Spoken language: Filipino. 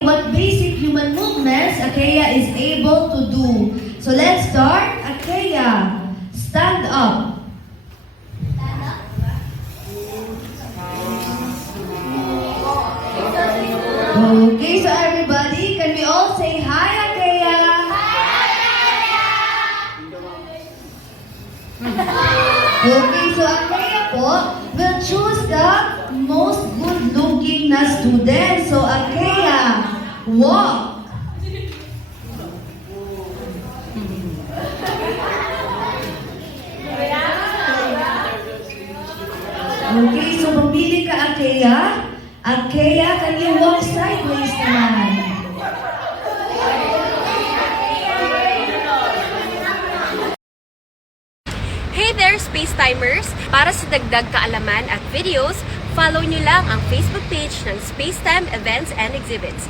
What basic human movements Akeya is able to do. So let's start. Akeya, stand up. Okay, so everybody, can we all say hi, Akeya? Okay, so Akeya po will choose the most good-looking na student. So Akeya, walk. Okay, so pumili ka, Akeya. Akeya, can you walk sideways naman? Hey there, Space Timers! Para sa dagdag kaalaman at videos, follow nyo lang ang Facebook page ng Spacetime Events and Exhibits.